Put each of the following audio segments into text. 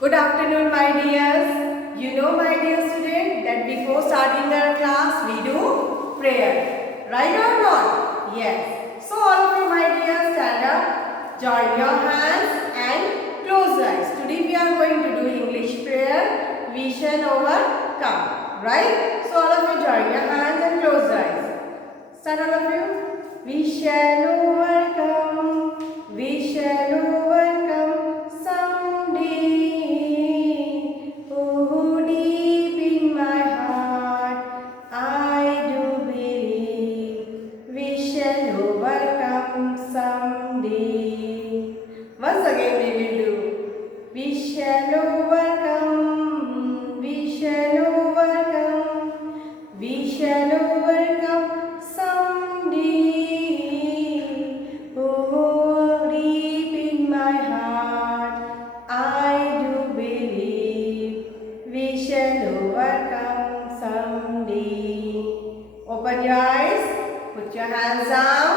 Good afternoon, my dears. You know, my dear student, that before starting our class, we do prayer. Right or not? Yes. So, all of you, my dears, stand up, join your hands and close your eyes. Today, we are going to do English prayer. We shall overcome. Right? So, all of you, join your hands and close your eyes. Start, all of you. We shall overcome. We shall overcome someday. Oh, deep in my heart, I do believe we shall overcome someday. Once again, we will do. We shall overcome. We shall overcome. We shall overcome someday. Oh, deep in my heart, I do believe we shall overcome someday. Open your eyes, put your hands down.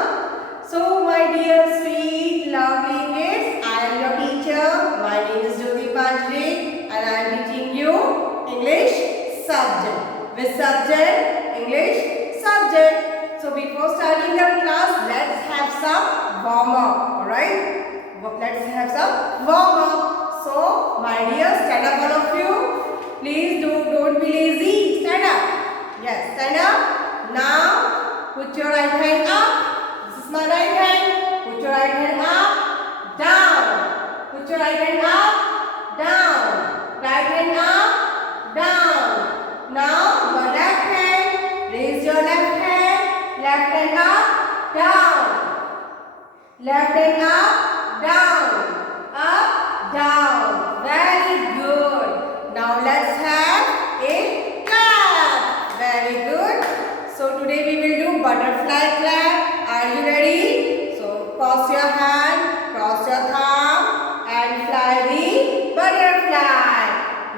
So, my dear, sweet, lovely kids, I am your teacher. My name is and I am teaching you English subject. Which subject? English subject. So, before starting our class, let's have some warm up. Alright? Let's have some warm up. So, my dear, stand up all of you. Please don't be lazy. Stand up. Yes, stand up. Now, put your right hand up. This is my right hand. Put your right hand up. Down. Put your right hand up. Down. Right hand up. Down. Now, your left hand. Raise your left hand. Left hand up. Down. Left hand up. Down. Up. Down. Very good. Now, let's have a clap. Very good. So, today we will do butterfly clap. Are you ready? So, cross your hand, cross your thumb and fly the butterfly.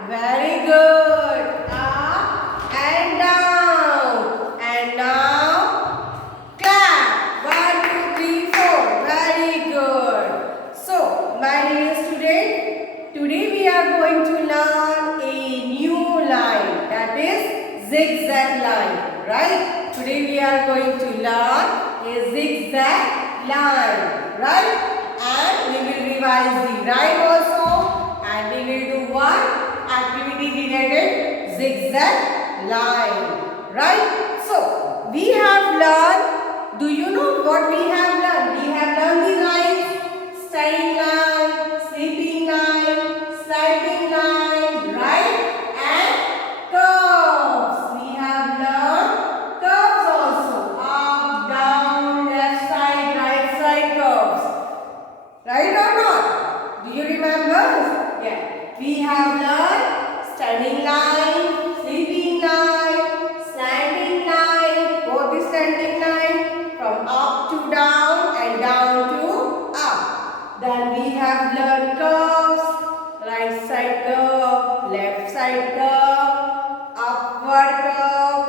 Very good. Up and down. And now, clap. 1, 2, 3, 4. Very good. So, my dear student, today we are going to learn a new line, that is zigzag line, right? Today we are going to learn a zigzag line, right? And we will revise the rhyme also, and we will do one activity related zigzag line, right? So, we have learned, do you know what we have learned? We have learned the lines, standing line, sleeping line, sliding line, right? And curves. We have learned curves also. Up, down, left side, right side curves. Right or not? Do you remember? Yeah. We have learned standing line, sleeping line, standing line, both the standing line from up to down and down to up. Then we have learned curves, right side curve, left side curve, upward curve,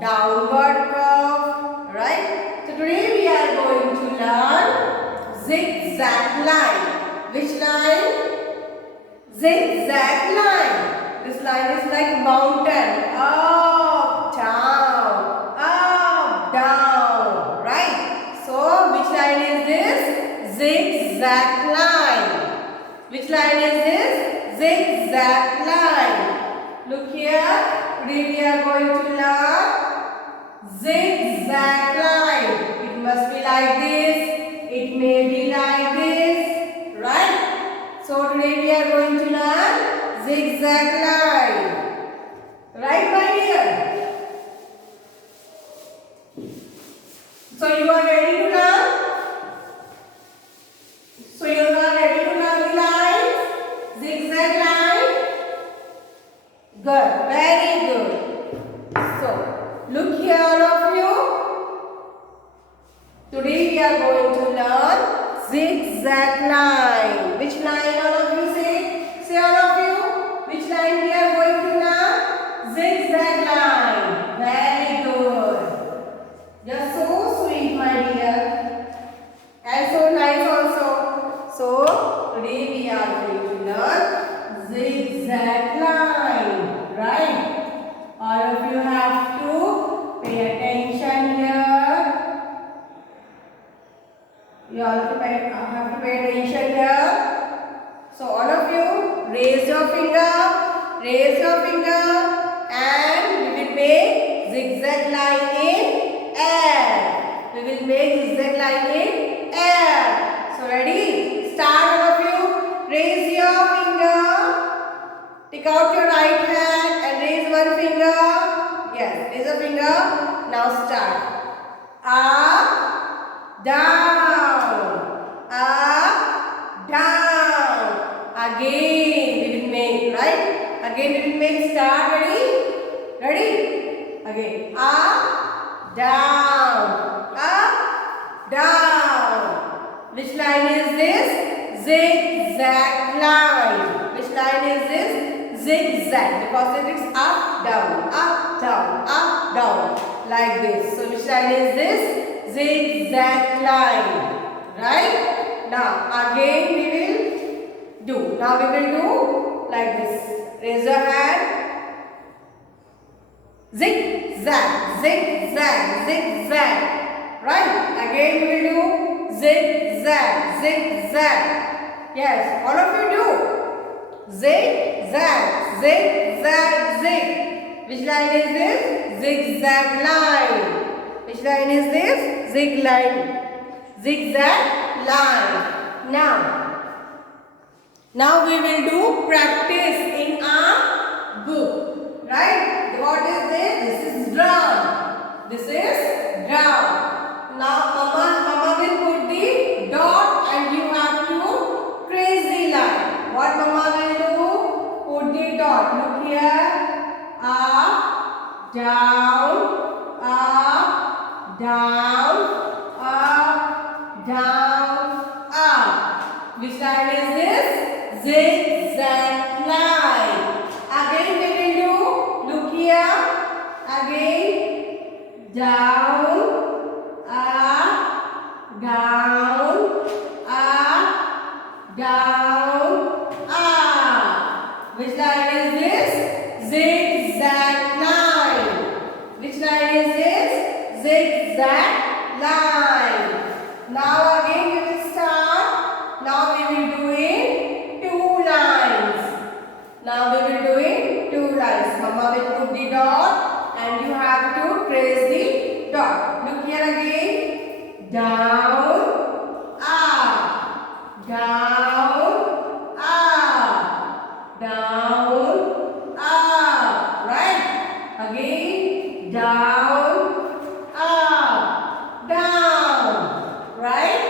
downward curve, right? So today we are going to learn zigzag line. Which line? Zigzag line. This line is like mountain. Up, down, right? So, which line is this? Zigzag line. Which line is this? Zigzag line. Look here. Today we are going to learn zigzag line. It must be like this. It may be like this. Right? So, today we are going to learn zigzag line. Right, my dear? So, you are ready to learn? So, you are ready to learn the lines? Zigzag line? Good. Very good. So, look here all of you. Today we are going to learn zigzag line. Which line all of you say? Say all of you. Which line we are going to learn? Zigzag line. Very good. You're so sweet, my dear. And so nice also. So, today we are going to learn zigzag line, right? All of you have to pay attention here. You all have to pay attention here. So all of you raise your finger and we will make zigzag line in air. We will make zigzag line in air. So ready? Start all of you. Raise your finger. Take out your right hand and raise one finger. Yes, raise a finger. Now start. Up, down, up, down. Again we will make, right? Again we will make. Start. Ready? Ready? Again. Up, down, up, down. Which line is this? Zigzag line. Which line is this? Zigzag. Because it is up, down, up, down, up, down. Like this. So which line is this? Zigzag line. Right? Now again we will do. Now we will do like this. Raise your hand. Zigzag, zigzag, zigzag. Right? Again we will do zigzag, zigzag. Yes, all of you do. Zigzag, zigzag, zig. Which line is this? Zigzag line. Which line is this? Zig line. Zigzag line. Now we will do practice in our book. Right? What is this? This is drum. This is drum. Now Mama will put the dot and you have to trace the line. What Mama will do? Put the dot. Look here. Up, down, up, down, up, down, up. Which line is this? Zigzag line. Again we will do. Look here. Again. Down, up, down, up, down, up. Which line is this? Zigzag line. Which line is this? Zigzag line. Now again we will start. Now we will do it two lines. Now we will do it two lines. Mama will put the dot and you have to trace the dot. Look here again. Down, up, down, up, down, up. Right? Again. Down, up, down. Right?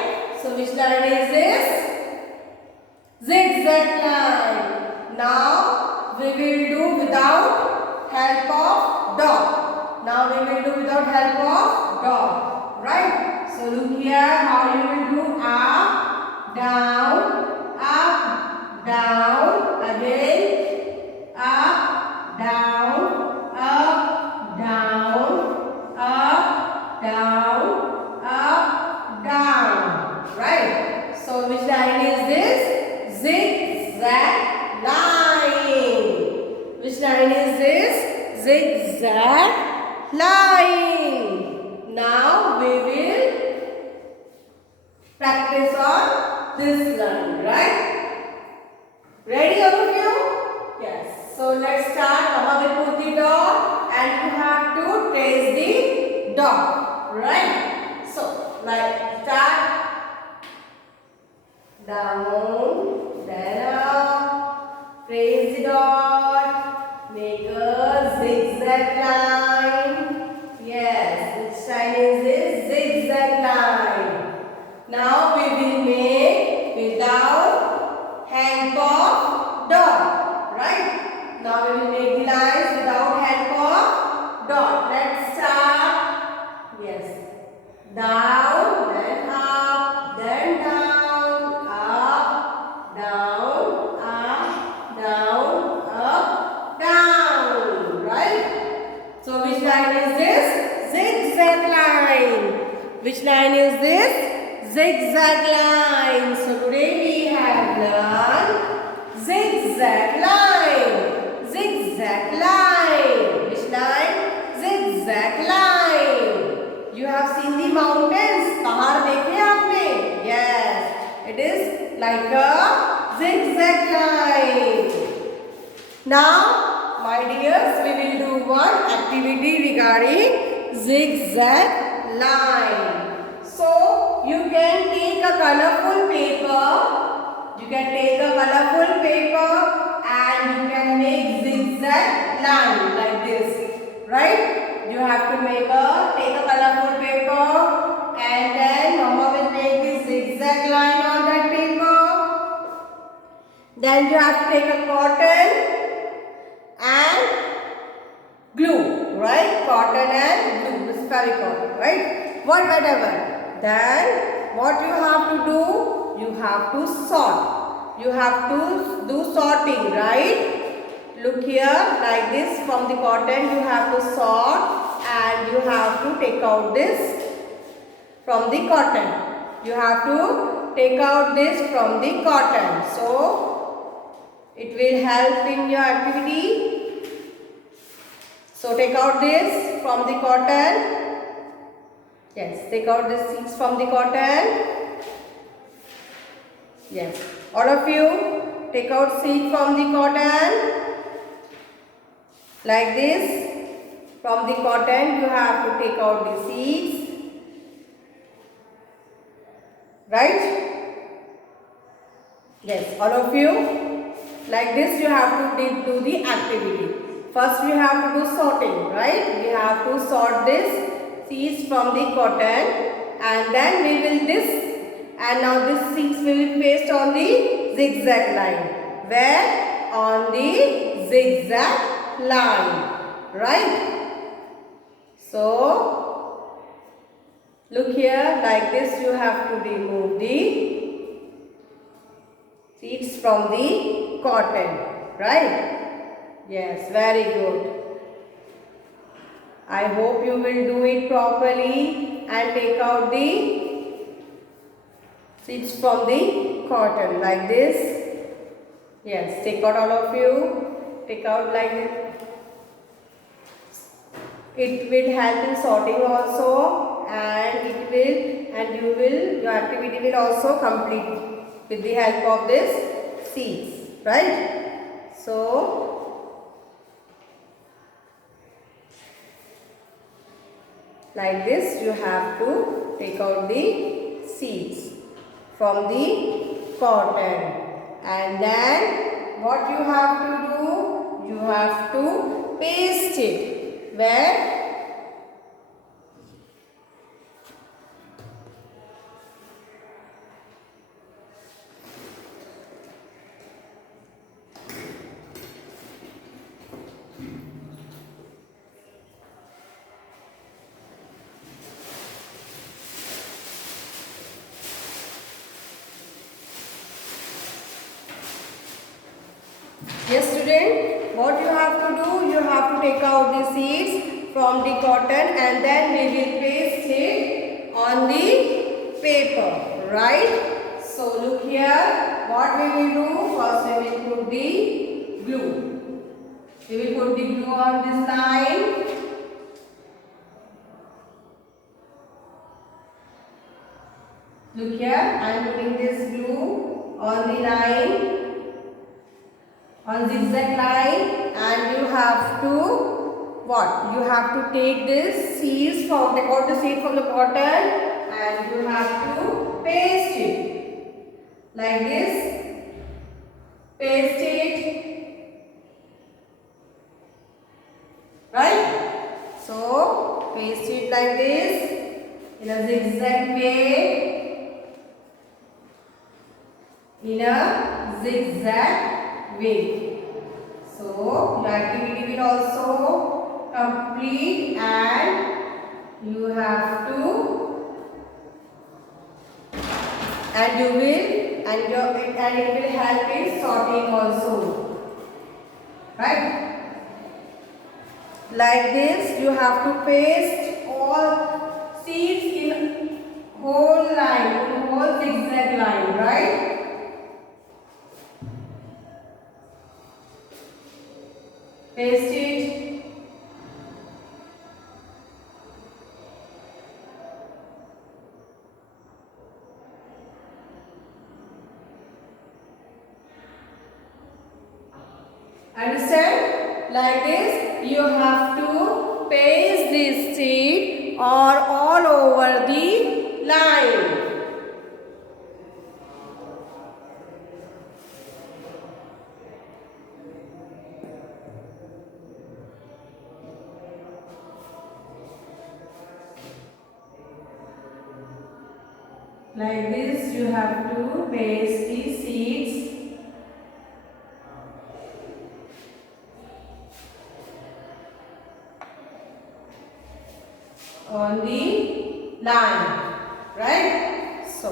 So which line is this? Zigzag line. Now we will do without help of dot. Now we will do without help of dot. Right? So look here how you will do up, down, up, down. Again. Up, down, up, down, up, down, up, down. Right? So which line is this? Zigzag line. Which line is this? Zigzag line. Now we will practice on this line. Right? Ready all of you? Yes. So let's start. Mama will put the dot and you have to trace the dot. Right? So like start. Down, then up, trace the dot, make a zigzag line. Yes, which line is this? Zigzag line. Now we will make without help of dot. Right? Now we will make the lines without help of dot. Let's start. Yes. Down, then up, then down. Down, up, down. Right? So which line is this? Zigzag line. Which line is this? Zigzag line. So today we have learned zigzag zigzag line. Zigzag line. Which line? Zigzag line. You have seen the mountains. पहाड़ देखे आपने? Yes. It is like a zigzag line. Now, my dears, we will do one activity regarding zigzag line. So, you can take a colorful paper. You can take a colorful paper and you can make zigzag line like this, right? You have to take a colorful paper and then Mama will make this zigzag line on that paper. Then you have to take a cotton and glue, right? Cotton and glue, this Fevicol, right? Whatever. Then what you have to do? You have to sort. You have to do sorting, right? Look here, like this, from the cotton you have to sort and you have to take out this from the cotton. You have to take out this from the cotton. So, it will help in your activity. So, take out this from the cotton. Yes, take out the seeds from the cotton. Yes, all of you take out seed from the cotton. Like this, from the cotton you have to take out the seeds. Right? Yes, all of you. Like this you have to do the activity. First we have to do sorting, right? We have to sort this seeds from the cotton and then we will this. And now this seeds will be placed on the zigzag line. Where? On the zigzag line. Right? So, look here, like this you have to remove the seeds from the cotton. Right? Yes, very good. I hope you will do it properly and take out the seeds from the cotton like this. Yes, take out all of you. Take out like this. It will help in sorting also and your activity will also complete with the help of this seeds. Right? So, like this you have to take out the seeds from the cotton and then what you have to do? You have to paste it. Where? Yes student, what you have to do? You have to take out the seeds from the cotton and then we will paste it on the paper, right? So look here, what we will do? First we will put the glue. We will put the glue on this line. Look here, I am putting this glue on the line. On zigzag line and you have to what? You have to take this seeds from take out the seed from the cotton and you have to paste it like this. Paste it. Right? So paste it like this in a zigzag way. In a zigzag way. So, your activity will also complete and you have to and it will help in sorting also. Right? Like this you have to paste all seeds in whole line, in whole zigzag line, right? paste it. Understand? Like this, you have to paste this seed or all over the line. Like this, you have to paste the seeds on the line, right? So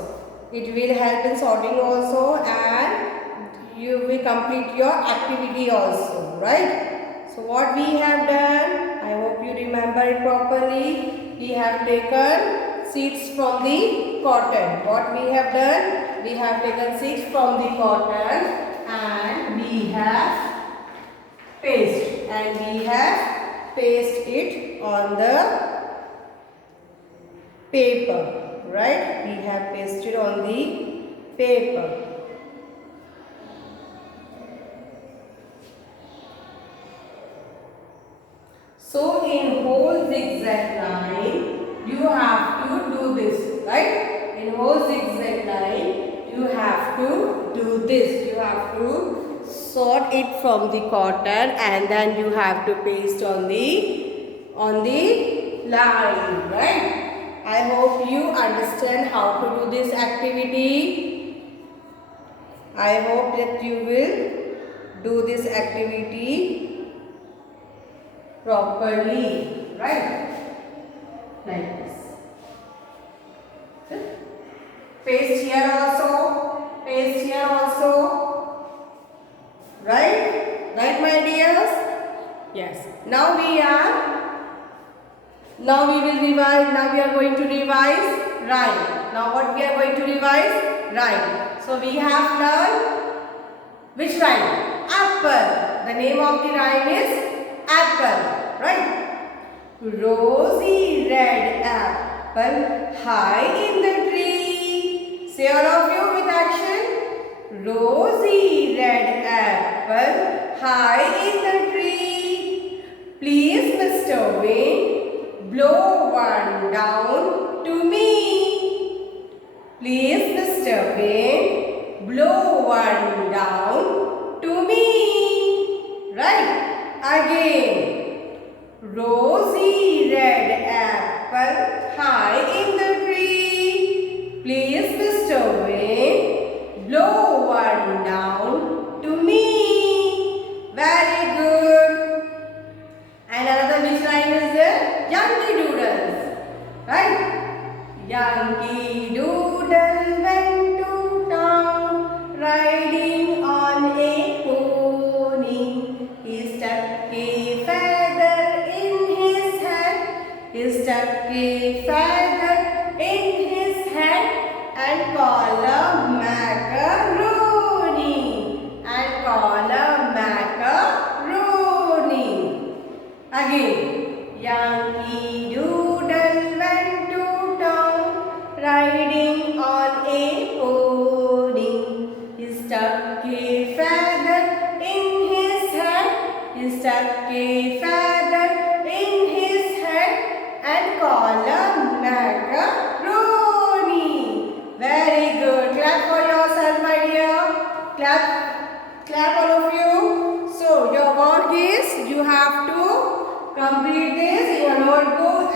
it will help in sorting also, and you will complete your activity also, right? So what we have done, I hope you remember it properly. We have taken seeds from the cotton. What we have done, we have taken seeds from the cotton and we have paste, and we have paste it on the paper, right? We have pasted on the paper. So in whole zigzag line, you have to do this, right? In whole zigzag line, you have to do this. You have to sort it from the cotton and then you have to paste on the line, right? I hope you understand how to do this activity. I hope that you will do this activity properly, right? Like this. Paste here also, paste here also, right? Right, my dears? Yes. Now we will revise. Now we are going to revise rhyme. Now what we are going to revise? Rhyme. So we have done which rhyme? Apple. The name of the rhyme is apple, right? Rosy red apple high in the tree. Say all of you with action. Rosy red apple high in the tree. Please, Mr. Wind, blow one down to me. Please, Mr. Wind, blow one down to me. Right? Again. Rosy red apple high in the tree. Please, Mr. Wind, blow one down to me. Very good. And another which rhyme is there? Yankee Doodles. Right? Yankee Doodle went to town, riding on a pony. He stuck a feather in his hat. He stuck a feather in his hat and called a macaroni. And called a macaroni. Again, Yankee Doodle went to town, riding on a pony. He stuck a feather in his hat. He stuck a feather in his hat and called a macaroni. Very good. Clap for yourself, my dear. Clap all of you. So your work is you have to complete this in your notebook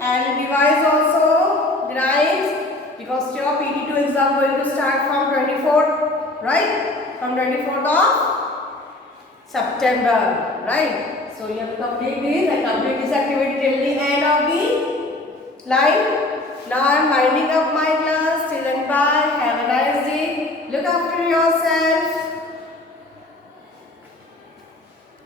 and revise also the rhymes because your PT2 exam going to start from 24th, right? From 24th of September, right? So you have to complete this and complete this activity till the end of the line.